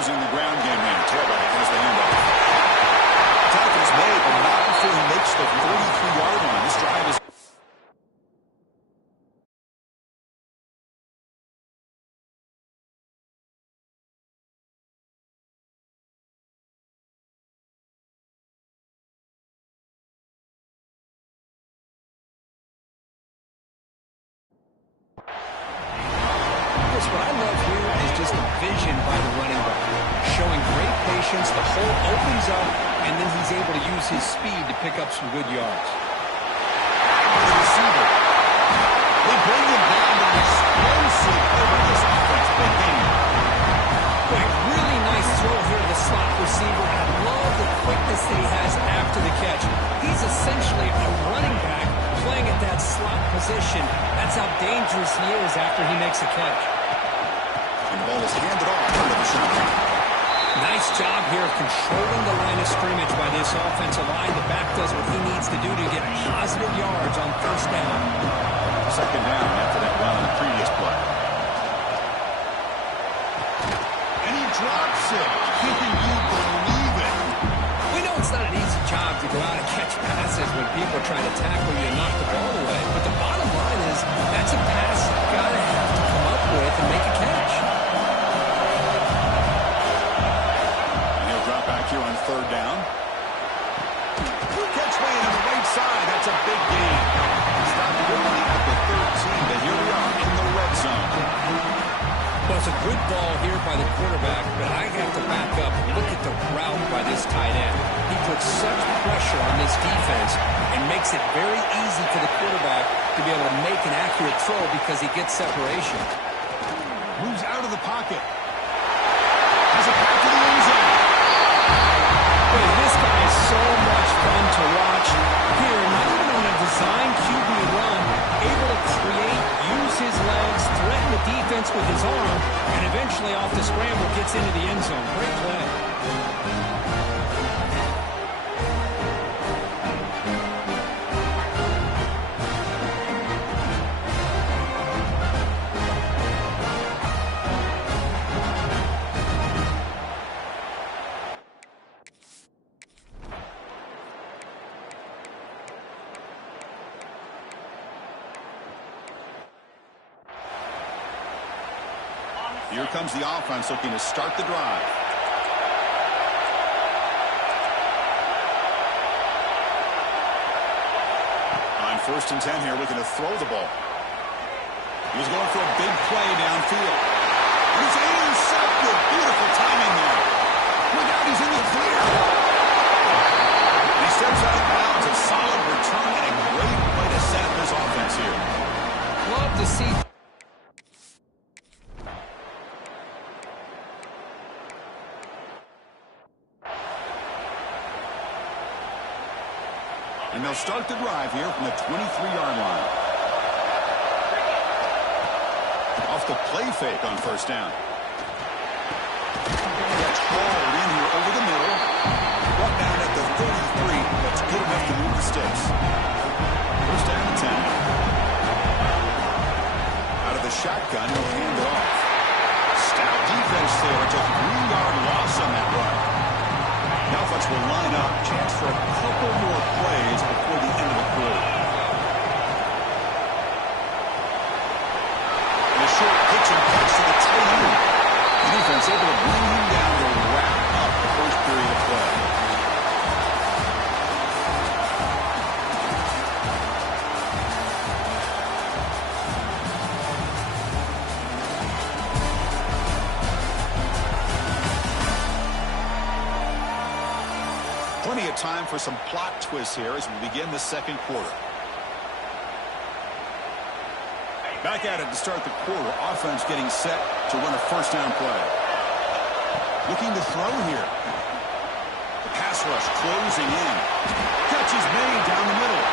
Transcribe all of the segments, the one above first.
using the ground game here. Tailback has the handoff. Tackle's made, but not before he makes the 43-yard line. This drive is... What I love here is just the vision by the running back. Showing great patience, the hole opens up, and then he's able to use his speed to pick up some good yards. The receiver. They bring him down to an explosive play by this offense. Big game. Quick, really nice throw here to the slot receiver. I love the quickness that he has after the catch. He's essentially a running back playing at that slot position. That's how dangerous he is after he makes a catch. And the ball is handed off out of the shotgun. Nice job here of controlling the line of scrimmage by this offensive line. The back does what he needs to do to get positive yards on first down. Second down after that run on the previous play. And he drops it. Can you believe it? We know it's not an easy job to go out and catch passes when people are trying to tackle you and knock the ball away. But the bottom line is that's a pass you've got to have to come up with and make a catch. Here on third down. Catch made on the right side. That's a big gain. Stop quickly at the 13, but here we are in the red zone. Well, it's a good ball here by the quarterback, but I have to back up and look at the route by this tight end. He puts such pressure on this defense and makes it very easy for the quarterback to be able to make an accurate throw because he gets separation. Moves out of the pocket. Has it back to the end zone. This guy is so much fun to watch. Here, not even on a design QB run, able to create, use his legs, threaten the defense with his arm, and eventually off the scramble gets into the end zone. Great play. Here comes the offense looking to start the drive. On 1st and 10 here, looking to throw the ball. He was going for a big play downfield. And he's intercepted. Beautiful timing there. Look out, he's in the clear. He steps out of bounds. A solid return and a great way to set up this offense here. Love to see. And they'll start the drive here from the 23-yard line. Off the play fake on 1st down. That's hauled in here over the middle. Brought down at the 33. That's good enough to move the sticks. 1st down and 10. Out of the shotgun, he'll hand it off. Stout defense there. It's a 3-yard loss on that run. Now Buffs will line up. Chance for a couple more plays before the end of the quarter. And a short pitch and catch to the tight end. The defense able to bring him down to wrap up the first period of play. Plenty of time for some plot twists here as we begin the second quarter. Back at it to start the quarter. Offense getting set to run a first down play. Looking to throw here. The pass rush closing in. Catch is made down the middle.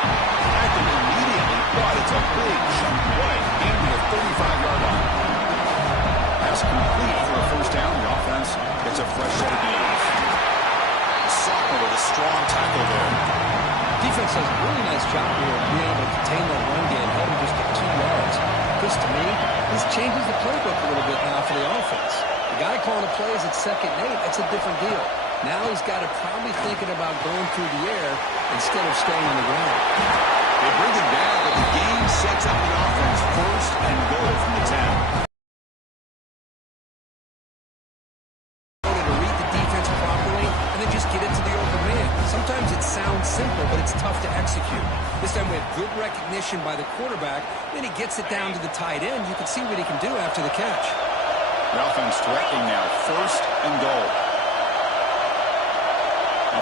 Active immediately, but it's a big chunk play. And to the 35-yard line. Pass complete for a first down. The offense gets a fresh set of gains. Sophomore with a strong tackle there. Defense does a really nice job here of being able to contain that run game, held him just at 2 yards. This, to me, this changes the playbook a little bit now for the offense. The guy calling the plays at 2nd and 8, that's a different deal. Now he's got to probably thinking about going through the air instead of staying on the ground. They bring it down, but the game sets up the offense 1st and goal from the 10. Sometimes it sounds simple, but it's tough to execute. This time we have good recognition by the quarterback. Then he gets it down to the tight end. You can see what he can do after the catch. The offense threatening now, 1st and goal.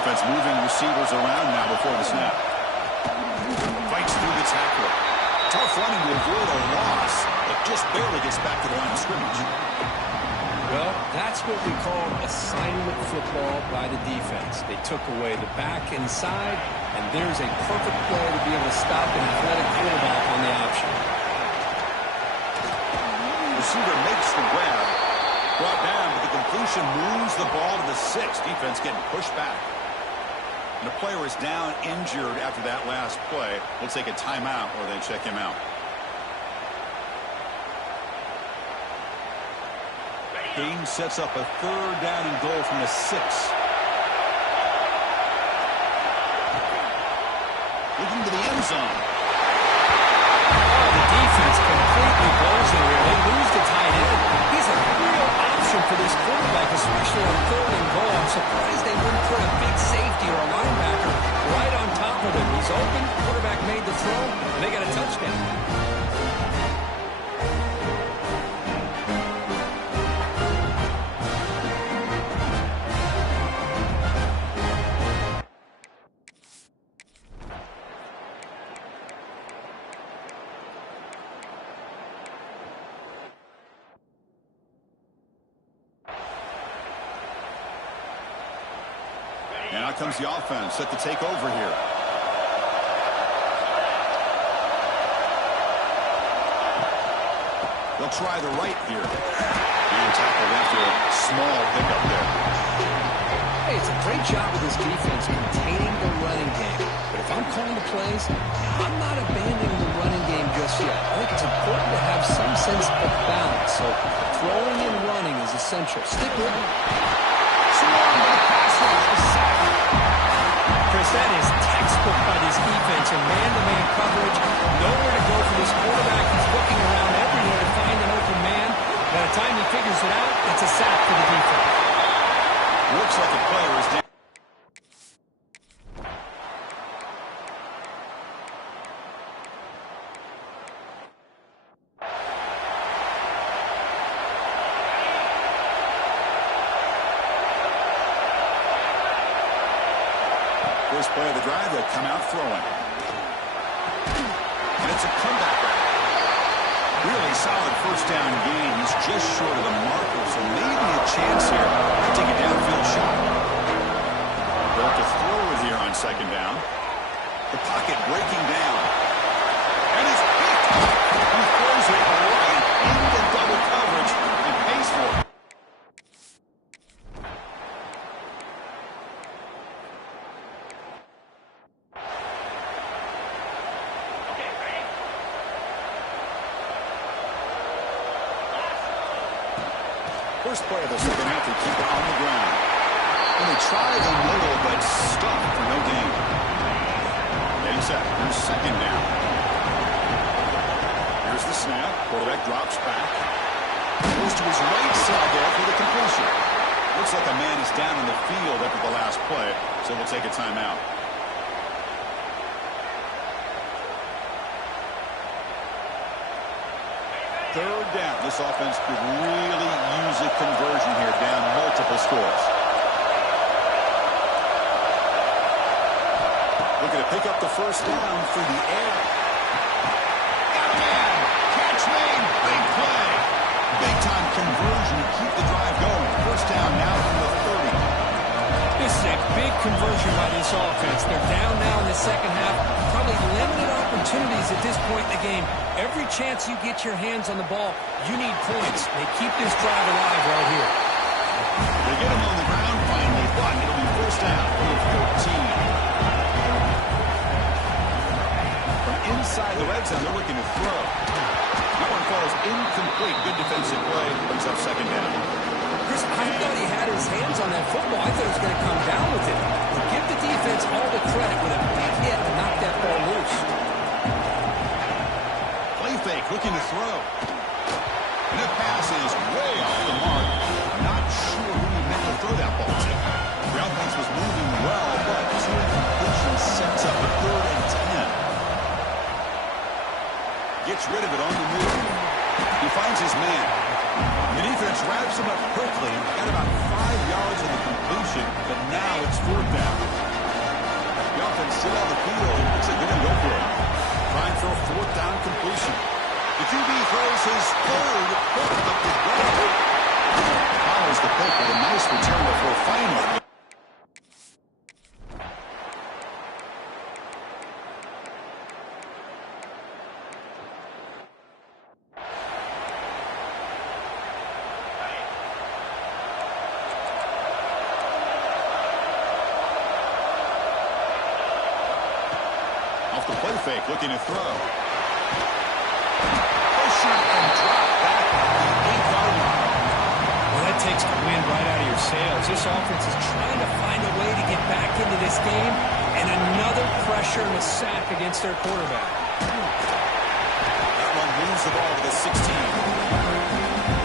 Offense moving receivers around now before the snap. Fights through the tackle. Tough running to avoid a loss, but just barely gets back to the line of scrimmage. Well, that's what we call assignment football by the defense. They took away the back inside, and there's a perfect play to be able to stop an athletic quarterback on the option. Receiver makes the grab. Brought down, but the completion moves the ball to the 6. Defense getting pushed back. And the player is down injured after that last play. We'll take a timeout or they check him out. Game sets up a 3rd down and goal from the 6. Looking to the end zone. Oh, the defense completely blows it here. They lose the tight end. He's a real option for this quarterback, especially on 3rd and goal. I'm surprised they wouldn't put a big safety or a linebacker right on top of him. He's open, quarterback made the throw, and they got a touchdown. And out comes the offense, set to take over here. They'll try the right here. And tackled after a small pickup there. Hey, it's a great job with this defense containing the running game. But if I'm calling the plays, I'm not abandoning the running game just yet. I think it's important to have some sense of balance. So throwing and running is essential. Stick with it. Chris, that is textbook by this defense in man-to-man coverage. Nowhere to go for this quarterback. He's looking around everywhere to find an open man. By the time he figures it out, it's a sack for the defense. Looks like a player is down. First play of the drive, they'll come out throwing. And it's a comeback route. Really solid 1st down gain. He's just short of the marker, so maybe a chance here to take a downfield shot. They'll to throw it here on 2nd down. The pocket breaking down. And he's picked. He throws it right into double coverage and pays for it. First play of the 2nd half, they keep it on the ground. And they try the middle, but stuck for no gain. Getting set. Here's 2nd down. Here's the snap. Quarterback drops back. Goes to his right side there for the completion. Looks like a man is down in the field after the last play, so we'll take a timeout. Third down. This offense could really use a conversion here, down multiple scores. Looking to pick up the 1st down through the air. Got a man. Catch made. Big play. Big-time conversion to keep the drive going. 1st down now from the 30. This is a big conversion by this offense. They're down now in the 2nd half. Probably limited opportunities at this point in the game. Every chance you get your hands on the ball, you need points. They keep this drive alive right here. They get him on the ground finally, but it'll be 1st down from the 14. From inside the red zone, they're looking to throw. That one falls incomplete. Good defensive play. Brings up 2nd down. Chris, I thought he had his hands on that football. I thought he was going to come down with it. But give the defense all the credit with a big hit to knock that ball loose. Play fake, looking to throw. And that pass is way off the mark. Not sure who he meant to throw that ball to. The offense was moving well, but two incompletions sets up a 3rd and 10. Gets rid of it on the move. He finds his man. The defense wraps him up quickly. Got about 5 yards of the completion, but now it's 4th down. The offense still on the field. Looks like they're going to go for it. Trying for a 4th down completion. The QB throws his 3rd hook up the gut. Follows the pick with a nice return before finally. Off the play fake, looking to throw. Push and drop back at the 8-yard line. Well, that takes the wind right out of your sails. This offense is trying to find a way to get back into this game, and another pressure and a sack against their quarterback. That one moves the ball to the 16.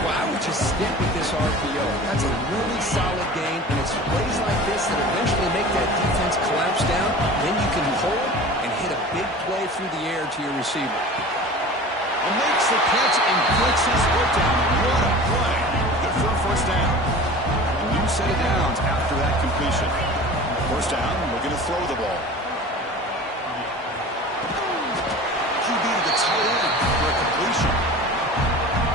Well, I would just stick with this RPO. That's a really solid game, and it's plays like this that eventually make that defense collapse down. Then you can hold and hit a big play through the air to your receiver. And makes the catch and gets his foot down. What a play. Good for a 1st down. A new set of downs after that completion. 1st down, looking to throw the ball. QB to the tight end for a completion.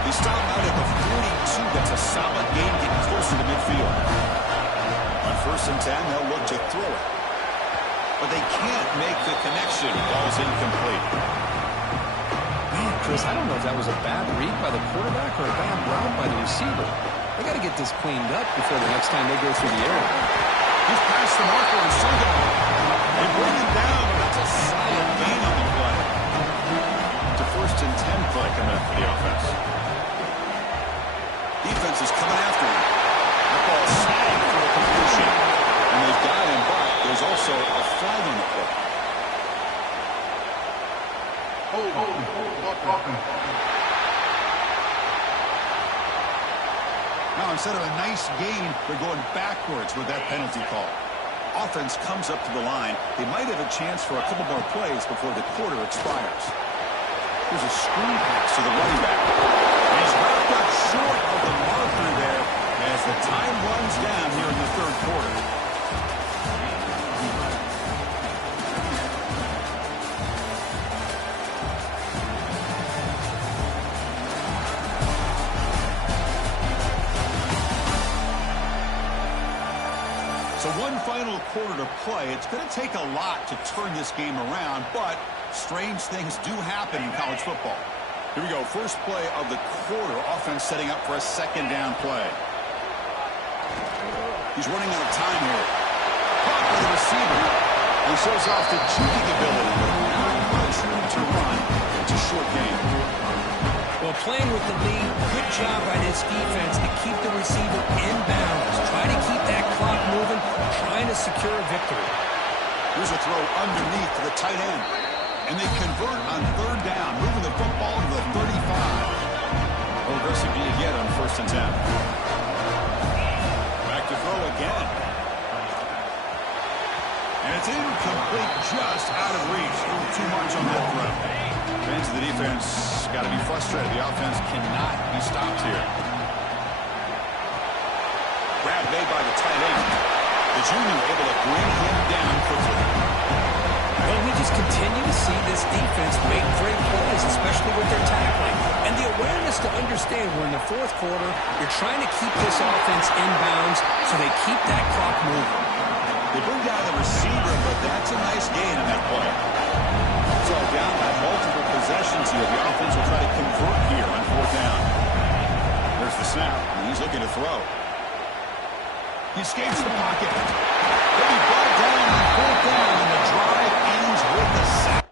They stop out at the 42. That's a solid gain, getting closer to midfield. On 1st and 10, they'll look to throw it. But they can't make the connection. Ball's incomplete. Man, Chris, I don't know if that was a bad read by the quarterback or a bad route by the receiver. They got to get this cleaned up before the next time they go through the air. He's past the marker and still going. They bring him down, but that's a solid gain on the play. It's a 1st and 10 play coming up for the offense. Defense is coming after him. That ball snagged for a completion. And they've got him, but there's also a flag on the play. Now, instead of a nice gain, they're going backwards with that penalty call. Offense comes up to the line. They might have a chance for a couple more plays before the quarter expires. Here's a screen pass to the running back. And he's wrapped up short of the marker there as the time runs down here in the 3rd quarter. So one final quarter to play. It's going to take a lot to turn this game around, but strange things do happen in college football. Here we go. First play of the quarter. Offense setting up for a 2nd down play. He's running out of time here. Caught by the receiver. He shows off the juking ability, but not much room to run. It's a short game. Well, playing with the lead, good job by this defense to keep the receiver in bounds. Try to keep that clock moving, trying to secure a victory. Here's a throw underneath to the tight end. And they convert on 3rd down, moving the football to the 35. How aggressive do you get on 1st and 10? Back to throw again. And it's incomplete, just out of reach. Too much on that throw. Fans of the defense got to be frustrated. The offense cannot be stopped here. Grab made by the tight end. The junior able to bring him down quickly. Well, we just continue to see this defense make great plays, especially with their tackling. And the awareness to understand we're in the 4th quarter, you're trying to keep this offense in bounds so they keep that clock moving. They bring down the receiver, but that's a nice gain in that play. So down by multiple possessions here. The offense will try to convert here on 4th down. There's the snap, and he's looking to throw. He escapes the pocket. He'll be brought down on 4th down, and the drive ends with the sack.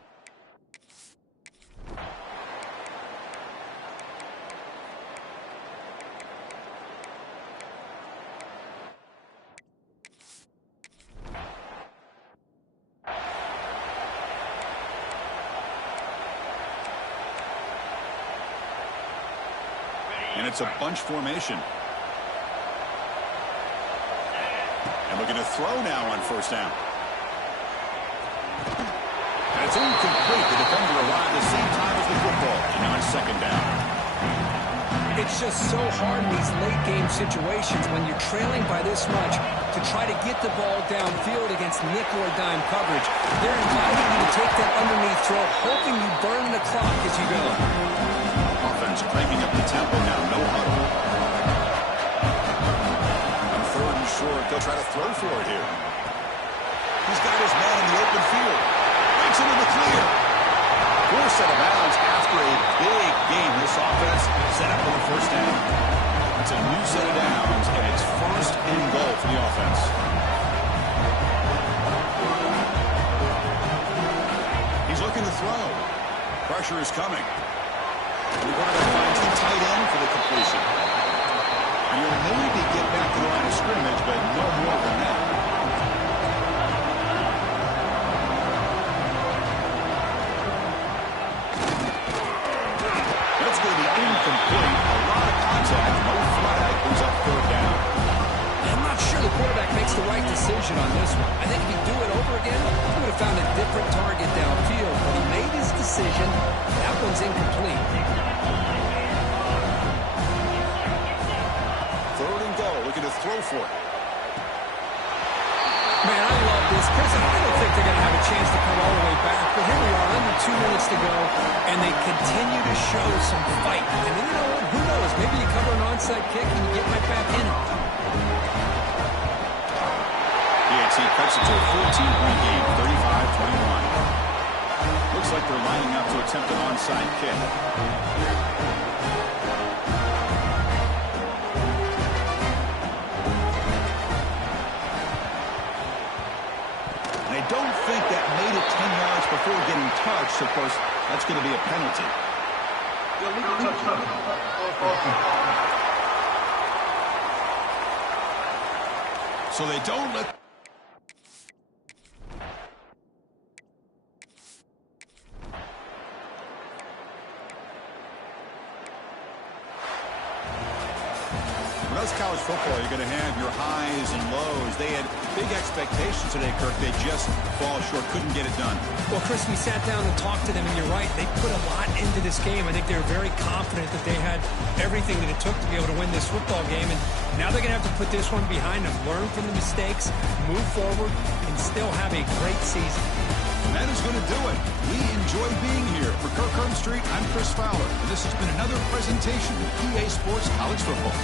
And it's a bunch formation. And looking to throw now on first down. And it's incomplete. The defender arrived at the same time as the football. And now it's second down. It's just so hard in these late-game situations when you're trailing by this much to try to get the ball downfield against nickel or dime coverage. They're inviting you to take that underneath throw, hoping you burn the clock as you go. Offense cranking up the tempo now. No huddle. On third and short, they'll try to throw for it here. He's got his man in the open field. Breaks into the clear. Forced out of bounds after a big game. This offense set up for the first down. It's a new set of downs, and it's first and goal for the offense. He's looking to throw. Pressure is coming. The quarterback finds the tight end for the completion. And he'll maybe get back to the line of scrimmage, but no more than that. That's going to be incomplete. A lot of contact. No flag. Brings up third down. I'm not sure the quarterback makes the right decision on this one. I think if he'd do it over again, he would have found a different target downfield. But he made his decision. That one's incomplete. Third and goal. Looking to throw for it. Man, I love this. Chris, I don't think they're going to have a chance to come all the way back. But here we are, under 2 minutes to go, and they continue to show some fight. And you know what? Who knows? Maybe you cover an onside kick and you get right back in it. GHSA cuts it to a 14-point game, 35-21. Looks like they're lining up to attempt an onside kick. I don't think that made it 10 yards before getting touched. Of course, that's going to be a penalty. So they don't let... College football, you're going to have your highs and lows. They had big expectations today, Kirk. They just fall short, couldn't get it done. Well, Chris, we sat down and talked to them, and you're right. They put a lot into this game. I think they were very confident that they had everything that it took to be able to win this football game. And now they're going to have to put this one behind them, learn from the mistakes, move forward, and still have a great season. And that is going to do it. We enjoy being here. For Kirk Street, I'm Chris Fowler. And this has been another presentation of EA Sports College Football.